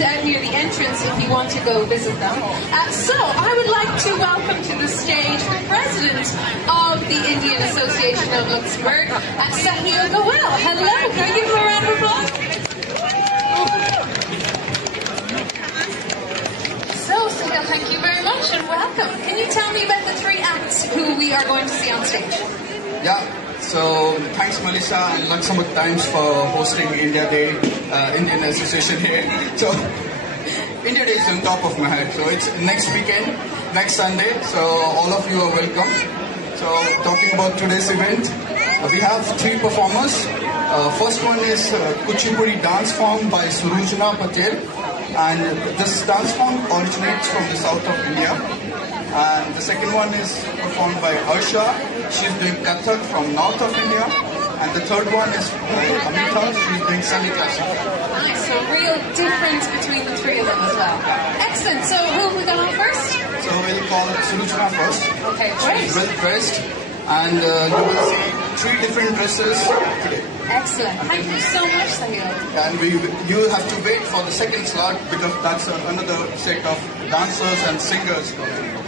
posted out near the entrance if you want to go visit them. So I would like to welcome to the stage the president of the Indian Association of Luxembourg, Sahil Goel. Hello, can I give him a round of applause? So Sahil, thank you very much and welcome. Can you tell me about the three acts who we are going to see on stage? Yeah. So thanks Melissa and Luxembourg Times for hosting India Day, Indian Association here. So India Day is on top of my head. So it's next weekend, next Sunday. So all of you are welcome. So talking about today's event, we have three performers. First one is Kuchipudi dance form by Surujana Patel, and this dance form originates from the south of India. And the second one is performed by Arsha. She's doing Kathak from north of India. And the third one is Amita. She's doing semi-classical. Nice, so real difference between the three of them as well. Excellent. So who have we got on first? So we'll call Surujana first. Okay, great. She's well dressed, and you will see three different dresses today. Excellent. Thank you so much, Sahil. And you will have to wait for the second slot because that's another set of dancers and singers.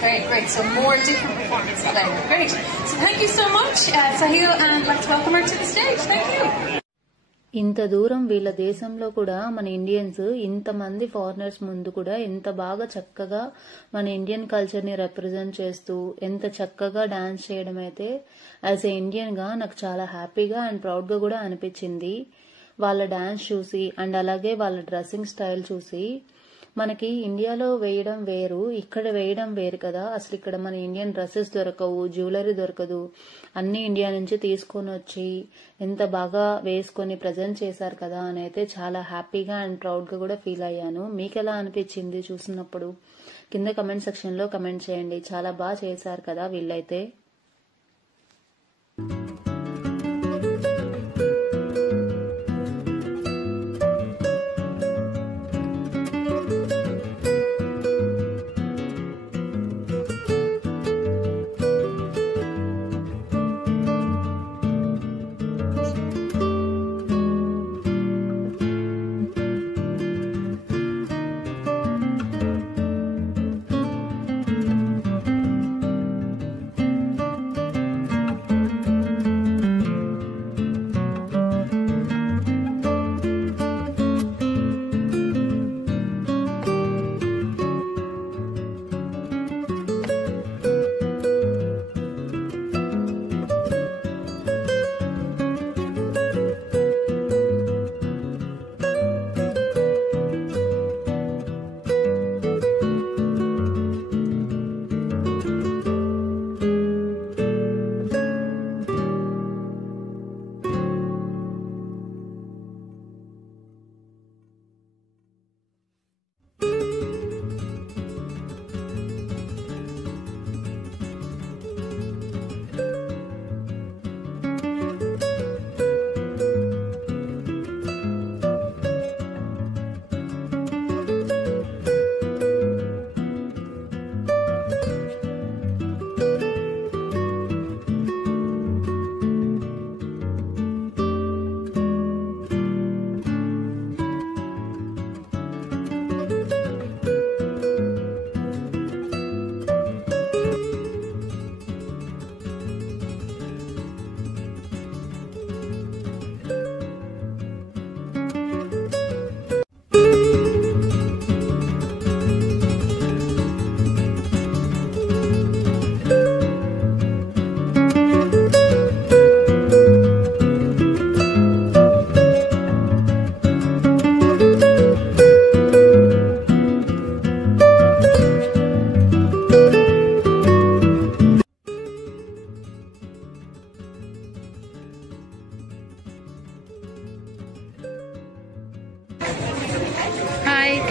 Okay, great. So more different performances later. Great. So thank you so much, Sahil, and let's welcome her to the stage. Thank you. ఇంత దూరం వీళ్ళ దేశంలో కూడా మన Indians ఇంతమంది foreigners ముందు కూడా ఎంత బాగా చక్కగా మన ఇండియన్ కల్చర్ ని రిప్రజెంట్ చేస్తూ ఎంత చక్కగా డాన్స్ చేయడం అయితే యాజ్ ఏ ఇండియన్ గా నాకు చాలా హ్యాపీగా అండ్ ప్రౌడ్ గా కూడా అనిపించింది. వాళ్ళ డాన్స్ చూసి అండ్ అలాగే వాళ్ళ డ్రెస్సింగ్ స్టైల్ చూసి మనకి ఇండియాలో వేయడం వేరు, ఇక్కడ వేయడం వేరు కదా. అసలు ఇక్కడ మన ఇండియన్ డ్రెస్సెస్ దొరకవు, జ్యువెలరీ దొరకదు, అన్ని ఇండియా నుంచి తీసుకొని వచ్చి ఎంత బాగా వేసుకొని ప్రజెంట్ చేశారు కదా అని అయితే చాలా హ్యాపీగా అండ్ ప్రౌడ్ గా కూడా ఫీల్ అయ్యాను. మీకు ఎలా అనిపించింది చూసినప్పుడు కింద కమెంట్ సెక్షన్ లో కమెంట్ చేయండి. చాలా బాగా చేశారు కదా వీళ్ళైతే.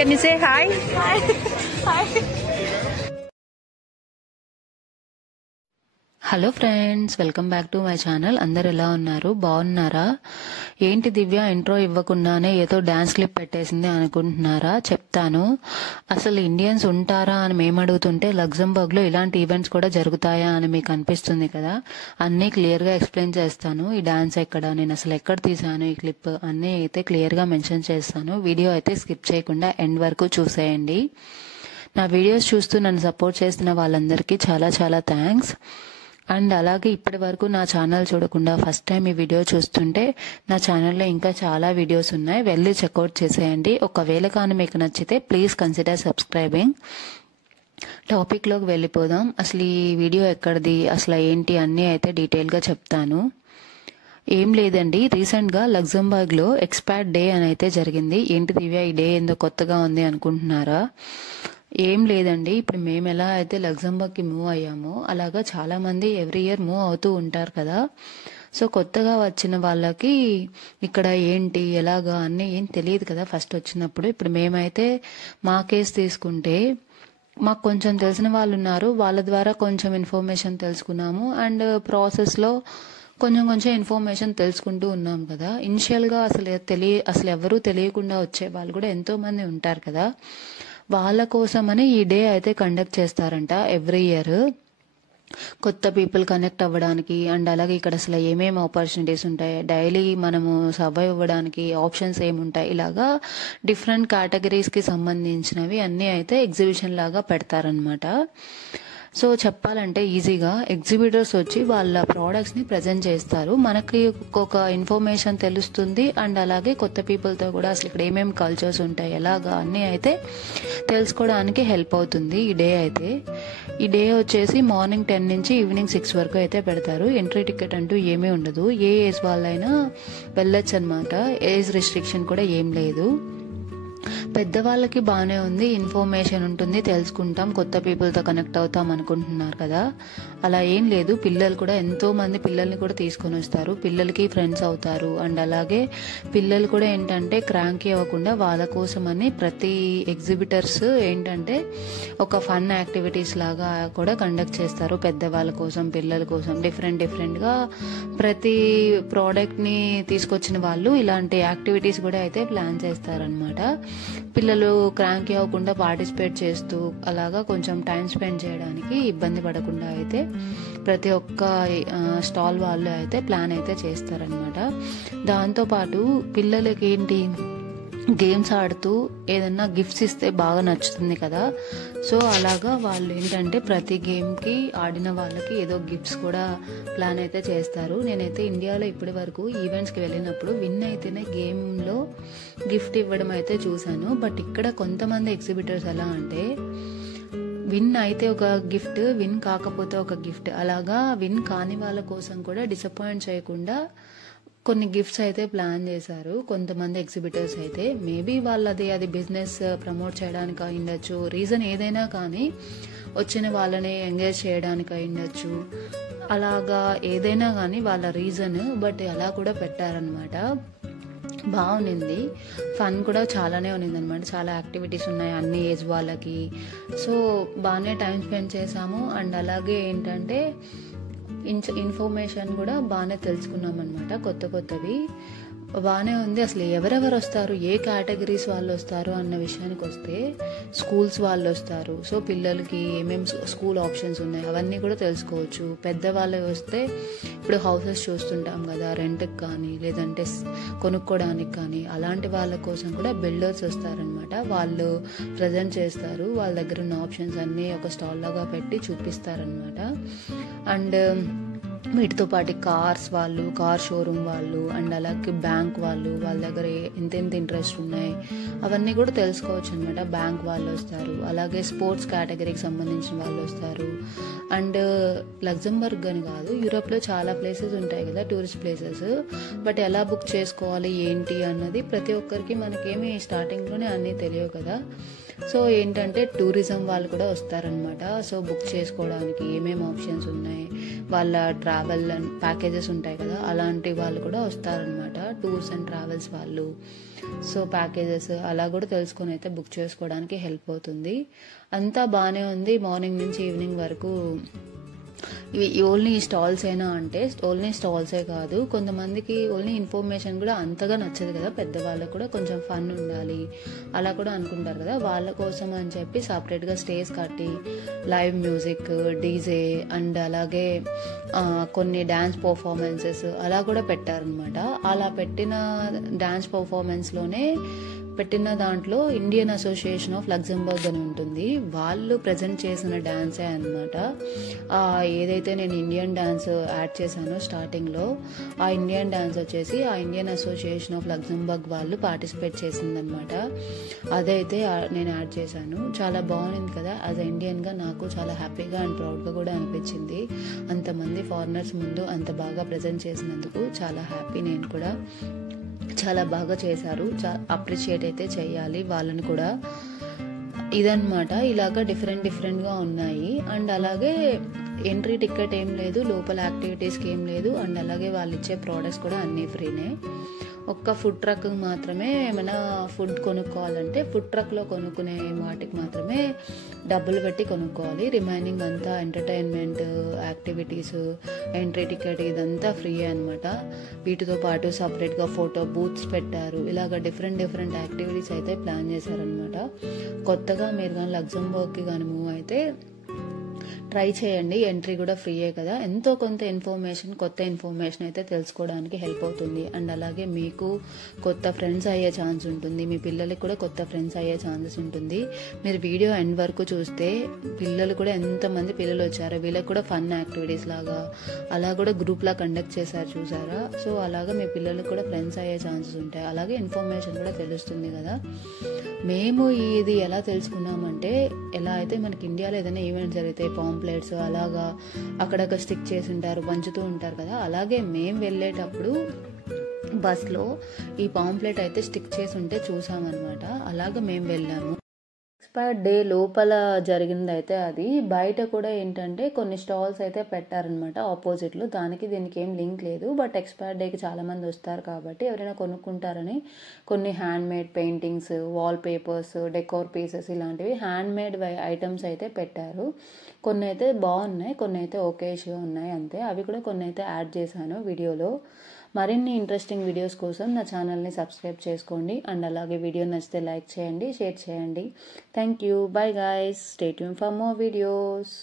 Can you say hi? Hi. Hi. Hello friends, welcome back to my channel. అందరు ఎలా ఉన్నారు? బాగున్నారా? ఏంటి దివ్య ఇంట్రో ఇవ్వకుండానే ఏదో డాన్స్ క్లిప్ పెట్టేసింది అనుకుంటున్నారా? చెప్తాను. అసలు ఇండియన్స్ ఉంటారా అని మేము అడుగుతుంటే లగ్జంబర్గ్ లో ఇలాంటి ఈవెంట్స్ కూడా జరుగుతాయా అని మీకు అనిపిస్తుంది కదా. అన్నీ క్లియర్ గా ఎక్స్ప్లెయిన్ చేస్తాను. ఈ డాన్స్ ఎక్కడ, నేను అసలు ఎక్కడ తీసాను ఈ క్లిప్ అన్నీ అయితే క్లియర్ గా మెన్షన్ చేస్తాను. వీడియో అయితే స్కిప్ చేయకుండా ఎండ్ వరకు చూసేయండి. నా వీడియోస్ చూస్తూ నన్ను సపోర్ట్ చేస్తున్న వాళ్ళందరికీ చాలా చాలా థ్యాంక్స్. అండ్ అలాగే ఇప్పటి వరకు నా ఛానల్ చూడకుండా ఫస్ట్ టైం ఈ వీడియో చూస్తుంటే నా ఛానల్లో ఇంకా చాలా వీడియోస్ ఉన్నాయి, వెళ్ళి చెక్అవుట్ చేసేయండి. ఒకవేళ కానీ మీకు నచ్చితే ప్లీజ్ కన్సిడర్ సబ్స్క్రైబింగ్. టాపిక్ లోకి వెళ్ళిపోదాం. అసలు ఈ వీడియో ఎక్కడిది, అసలు ఏంటి అన్నీ అయితే డీటెయిల్ గా చెప్తాను. ఏం లేదండి, రీసెంట్ గా లగ్జంబర్గ్ లో ఎక్స్పాట్ డే అని అయితే జరిగింది. ఏంటి దివ్య ఈ డే ఏందో కొత్తగా ఉంది అనుకుంటున్నారా? ఏం లేదండి, ఇప్పుడు మేము ఎలా అయితే లగ్జంబర్గ్ కి మూవ్ అయ్యామో అలాగా చాలా మంది ఎవ్రీ ఇయర్ మూవ్ అవుతూ ఉంటారు కదా. సో కొత్తగా వచ్చిన వాళ్ళకి ఇక్కడ ఏంటి ఎలాగా అన్నీ ఏం తెలియదు కదా ఫస్ట్ వచ్చినప్పుడు. ఇప్పుడు మేమైతే మా కేసు తీసుకుంటే మాకు కొంచెం తెలిసిన వాళ్ళు ఉన్నారు, వాళ్ళ ద్వారా కొంచెం ఇన్ఫర్మేషన్ తెలుసుకున్నాము. అండ్ ప్రాసెస్ లో కొంచెం ఇన్ఫర్మేషన్ తెలుసుకుంటూ ఉన్నాం కదా. ఇనిషియల్ గా అసలు ఎవరూ తెలియకుండా వచ్చే వాళ్ళు కూడా ఎంతో మంది ఉంటారు కదా. వాళ్ళ కోసమని ఈ డే అయితే కండక్ట్ చేస్తారంట ఎవ్రీ ఇయర్, కొత్త పీపుల్ కనెక్ట్ అవ్వడానికి. అండ్ అలాగే ఇక్కడ అసలు ఏమేమి ఆపర్చునిటీస్ ఉంటాయి, డైలీ మనము సర్వైవ్ అవ్వడానికి ఆప్షన్స్ ఏముంటాయి, ఇలాగా డిఫరెంట్ కేటగిరీస్ కి సంబంధించినవి అన్నీ అయితే ఎగ్జిబిషన్ లాగా పెడతారనమాట. సో చెప్పాలంటే ఈజీగా ఎగ్జిబిటర్స్ వచ్చి వాళ్ళ ప్రోడక్ట్స్ ని ప్రజెంట్ చేస్తారు, మనకి ఒక ఇన్ఫర్మేషన్ తెలుస్తుంది. అండ్ అలాగే కొత్త పీపుల్ తో కూడా అసలు ఇక్కడ ఏమేమి కల్చర్స్ ఉంటాయి ఎలాగా అన్ని అయితే తెలుసుకోవడానికి హెల్ప్ అవుతుంది ఈ డే అయితే. ఈ డే వచ్చేసి మార్నింగ్ 10 నుంచి ఈవినింగ్ 6 వరకు అయితే పెడతారు. ఎంట్రీ టికెట్ అంటూ ఏమీ ఉండదు, ఏ ఏజ్ వాళ్ళైనా వెళ్ళొచ్చు అనమాట. ఏజ్ రిస్ట్రిక్షన్ కూడా ఏం లేదు. పెద్దవాళ్ళకి బాగానే ఉంది, ఇన్ఫర్మేషన్ ఉంటుంది, తెలుసుకుంటాం, కొత్త పీపుల్తో కనెక్ట్ అవుతాం అనుకుంటున్నారు కదా. అలా ఏం లేదు, పిల్లలు కూడా ఎంతో మంది పిల్లల్ని కూడా తీసుకొని వస్తారు, పిల్లలకి ఫ్రెండ్స్ అవుతారు. అండ్ అలాగే పిల్లలు కూడా ఏంటంటే క్రాంకీ అవ్వకుండా వాళ్ళ కోసమని ప్రతి ఎగ్జిబిటర్స్ ఏంటంటే ఒక ఫన్ యాక్టివిటీస్ లాగా కూడా కండక్ట్ చేస్తారు. పెద్దవాళ్ళ కోసం పిల్లల కోసం డిఫరెంట్ గా ప్రతి ప్రోడక్ట్ ని తీసుకొచ్చిన వాళ్ళు ఇలాంటి యాక్టివిటీస్ కూడా అయితే ప్లాన్ చేస్తారనమాట. పిల్లలు క్రాంకీ అవ్వకుండా పార్టిసిపేట్ చేస్తూ అలాగా కొంచెం టైం స్పెండ్ చేయడానికి ఇబ్బంది పడకుండా అయితే ప్రతి ఒక్క స్టాల్ వాళ్ళు అయితే ప్లాన్ అయితే చేస్తారనమాట. దాంతో పాటు పిల్లలకి ఏంటి గేమ్స్ ఆడుతూ ఏదన్నా గిఫ్ట్స్ ఇస్తే బాగా నచ్చుతుంది కదా. సో అలాగా వాళ్ళు ఏంటంటే ప్రతి గేమ్ కి ఆడిన వాళ్ళకి ఏదో గిఫ్ట్స్ కూడా ప్లాన్ అయితే చేస్తారు. నేనైతే ఇండియాలో ఇప్పటి వరకు ఈవెంట్స్ కి వెళ్ళినప్పుడు విన్ అయితేనే గేమ్ లో గిఫ్ట్ ఇవ్వడం అయితే చూసాను. బట్ ఇక్కడ కొంతమంది ఎగ్జిబిటర్స్ ఎలా అంటే విన్ అయితే ఒక గిఫ్ట్, విన్ కాకపోతే ఒక గిఫ్ట్, అలాగా విన్ కాని వాళ్ళ కోసం కూడా డిసప్పాయింట్ చేయకుండా కొన్ని గిఫ్ట్స్ అయితే ప్లాన్ చేశారు కొంతమంది ఎగ్జిబిటర్స్ అయితే. మేబీ వాళ్ళది అది బిజినెస్ ప్రమోట్ చేయడానికి అయ్యుండొచ్చు, రీజన్ ఏదైనా కానీ వచ్చిన వాళ్ళని ఎంగేజ్ చేయడానికి అయ్యుండొచ్చు, అలాగా ఏదైనా కానీ వాళ్ళ రీజన్. బట్ అలా కూడా పెట్టారనమాట. బాగుంది, ఫన్ కూడా చాలానే ఉన్నింది అనమాట. చాలా యాక్టివిటీస్ ఉన్నాయి అన్ని ఏజ్ వాళ్ళకి. సో బాగానే టైం స్పెండ్ చేసాము. అండ్ అలాగే ఏంటంటే ఇన్ఫర్మేషన్ కూడా బాగానే తెలుసుకున్నాం అనమాట, కొత్తవి బాగానే ఉంది. అసలు ఎవరెవరు వస్తారు, ఏ కేటగిరీస్ వాళ్ళు వస్తారు అన్న విషయానికి వస్తే స్కూల్స్ వాళ్ళు వస్తారు. సో పిల్లలకి ఏమేమి స్కూల్ ఆప్షన్స్ ఉన్నాయి అవన్నీ కూడా తెలుసుకోవచ్చు. పెద్దవాళ్ళు వస్తే ఇప్పుడు హౌసెస్ చూస్తుంటాం కదా, రెంట్కి కానీ లేదంటే కొనుక్కోవడానికి కానీ, అలాంటి వాళ్ళ కోసం కూడా బిల్డర్స్ వస్తారనమాట. వాళ్ళు ప్రజెంట్ చేస్తారు, వాళ్ళ దగ్గర ఉన్న ఆప్షన్స్ అన్నీ ఒక స్టాల్ లాగా పెట్టి చూపిస్తారనమాట. అండ్ వీటితో పాటు కార్స్ వాళ్ళు, కార్ షోరూమ్ వాళ్ళు, అండ్ అలాగే బ్యాంక్ వాళ్ళు, వాళ్ళ దగ్గర ఎంతెంత ఇంట్రెస్ట్ ఉన్నాయి అవన్నీ కూడా తెలుసుకోవచ్చు అనమాట. బ్యాంక్ వాళ్ళు వస్తారు, అలాగే స్పోర్ట్స్ కేటగిరీకి సంబంధించిన వాళ్ళు వస్తారు. అండ్ లగ్జంబర్గ్ అని కాదు, యూరోప్లో చాలా ప్లేసెస్ ఉంటాయి కదా టూరిస్ట్ ప్లేసెస్. బట్ ఎలా బుక్ చేసుకోవాలి ఏంటి అన్నది ప్రతి ఒక్కరికి మనకేమి స్టార్టింగ్లోనే అన్నీ తెలియవు కదా. సో ఏంటంటే టూరిజం వాళ్ళు కూడా వస్తారనమాట. సో బుక్ చేసుకోవడానికి ఏమేమి ఆప్షన్స్ ఉన్నాయి, వాళ్ళ ట్రావెల్ ప్యాకేజెస్ ఉంటాయి కదా, అలాంటి వాళ్ళు కూడా వస్తారనమాట, టూర్స్ అండ్ ట్రావెల్స్ వాళ్ళు. సో ప్యాకేజెస్ అలా కూడా తెలుసుకొని అయితే బుక్ చేసుకోవడానికి హెల్ప్ అవుతుంది. అంతా బాగానే ఉంది. మార్నింగ్ నుంచి ఈవినింగ్ వరకు ఇవి ఓన్లీ స్టాల్స్ అయినా అంటే ఓన్లీ స్టాల్సే కాదు, కొంతమందికి ఓన్లీ ఇన్ఫర్మేషన్ కూడా అంతగా నచ్చదు కదా, పెద్దవాళ్ళకు కూడా కొంచెం ఫన్ ఉండాలి అలా కూడా అనుకుంటారు కదా, వాళ్ళ కోసం అని చెప్పి సపరేట్గా స్టేజ్ కట్టి లైవ్ మ్యూజిక్, డీజే అండ్ అలాగే కొన్ని డ్యాన్స్ పర్ఫార్మెన్సెస్ అలా కూడా పెట్టారనమాట. అలా పెట్టిన డ్యాన్స్ పర్ఫార్మెన్స్లోనే పెట్టిన దాంట్లో ఇండియన్ అసోసియేషన్ ఆఫ్ లగ్జంబర్గ్ అని ఉంటుంది, వాళ్ళు ప్రజెంట్ చేసిన డ్యాన్సే అనమాట. ఏదైతే నేను ఇండియన్ డ్యాన్స్ యాడ్ చేశానో స్టార్టింగ్లో, ఆ ఇండియన్ డ్యాన్స్ వచ్చేసి ఆ ఇండియన్ అసోసియేషన్ ఆఫ్ లగ్జంబర్గ్ వాళ్ళు పార్టిసిపేట్ చేసిందనమాట. అదైతే నేను యాడ్ చేశాను. చాలా బాగుంది కదా, యాజ్ అ ఇండియన్గా నాకు చాలా హ్యాపీగా అండ్ ప్రౌడ్గా కూడా అనిపించింది. అంతమంది ఫారినర్స్ ముందు అంత బాగా ప్రజెంట్ చేసినందుకు చాలా హ్యాపీ. నేను కూడా చాలా బాగా చేశారు, అప్రిషియేట్ అయితే చేయాలి వాళ్ళని కూడా. ఇదన్నమాట, ఇలాగా డిఫరెంట్గా ఉన్నాయి. అండ్ అలాగే ఎంట్రీ టికెట్ ఏం లేదు, లోపల యాక్టివిటీస్కి ఏం లేదు. అండ్ అలాగే వాళ్ళు ఇచ్చే ప్రోడక్ట్స్ కూడా అన్నీ ఫ్రీనే. ఒక్క ఫుడ్ ట్రక్ మాత్రమే ఏమైనా ఫుడ్ కొనుక్కోవాలంటే ఫుడ్ ట్రక్లో కొనుక్కునే వాటికి మాత్రమే డబ్బులు పెట్టి కొనుక్కోవాలి. రిమైనింగ్ అంతా ఎంటర్టైన్మెంట్, యాక్టివిటీస్, ఎంట్రీ టికెట్ ఇదంతా ఫ్రీ అనమాట. వీటితో పాటు సపరేట్గా ఫోటో బూత్స్ పెట్టారు. ఇలాగ డిఫరెంట్ యాక్టివిటీస్ అయితే ప్లాన్ చేశారనమాట. కొత్తగా మీరు కానీ లగ్జంబర్గ్కి కానీ మూవ్ అయితే ట్రై చేయండి, ఎంట్రీ కూడా ఫ్రీయే కదా. ఎంతో కొంత కొత్త ఇన్ఫర్మేషన్ అయితే తెలుసుకోవడానికి హెల్ప్ అవుతుంది. అండ్ అలాగే మీకు కొత్త ఫ్రెండ్స్ అయ్యే ఛాన్స్ ఉంటుంది, మీ పిల్లలకి కూడా కొత్త ఫ్రెండ్స్ అయ్యే ఛాన్సెస్ ఉంటుంది. మీరు వీడియో ఎండ్ వరకు చూస్తే పిల్లలు కూడా ఎంతమంది పిల్లలు వచ్చారో, వీళ్ళకి కూడా ఫన్ యాక్టివిటీస్ లాగా అలా కూడా గ్రూప్లా కండక్ట్ చేశారు చూసారా. సో అలాగా మీ పిల్లలకు కూడా ఫ్రెండ్స్ అయ్యే ఛాన్సెస్ ఉంటాయి, అలాగే ఇన్ఫర్మేషన్ కూడా తెలుస్తుంది కదా. మేము ఇది ఎలా తెలుసుకున్నామంటే, ఎలా అయితే మనకి ఇండియాలో ఏదైనా ఈవెంట్ జరిగితే పాంప్లెట్స్ అలాగా అక్కడక్కడ స్టిక్ చేసి ఉంటారు, పంచుతూ ఉంటారు కదా, అలాగే మేము వెళ్ళేటప్పుడు బస్లో ఈ పాంప్లెట్ అయితే స్టిక్ చేసి ఉంటే చూసామన్నమాట. అలాగే మేము వెళ్ళాము. ఎక్స్పైర్డ్ డే లోపల జరిగింది అయితే అది. బయట కూడా ఏంటంటే కొన్ని స్టాల్స్ అయితే పెట్టారనమాట ఆపోజిట్లో, దానికి దీనికి ఏం లింక్ లేదు. బట్ ఎక్స్పైర్డ్ డేకి చాలామంది వస్తారు కాబట్టి ఎవరైనా కొనుక్కుంటారని కొన్ని hand made paintings, wall papers, decor pieces ఇలాంటివి హ్యాండ్ మేడ్ ఐటమ్స్ అయితే పెట్టారు. కొన్ని అయితే బాగున్నాయి, కొన్ని అయితే ఓకేష్గా ఉన్నాయి అంతే. అవి కూడా కొన్ని అయితే యాడ్ చేశాను వీడియోలో. మరిన్ని ఇంట్రెస్టింగ్ వీడియోస్ కోసం నా ఛానల్ని సబ్స్క్రైబ్ చేసుకోండి. అండ్ అలాగే వీడియో నచ్చితే లైక్ చేయండి, షేర్ చేయండి. Thank you. Bye guys. Stay tune for more videos.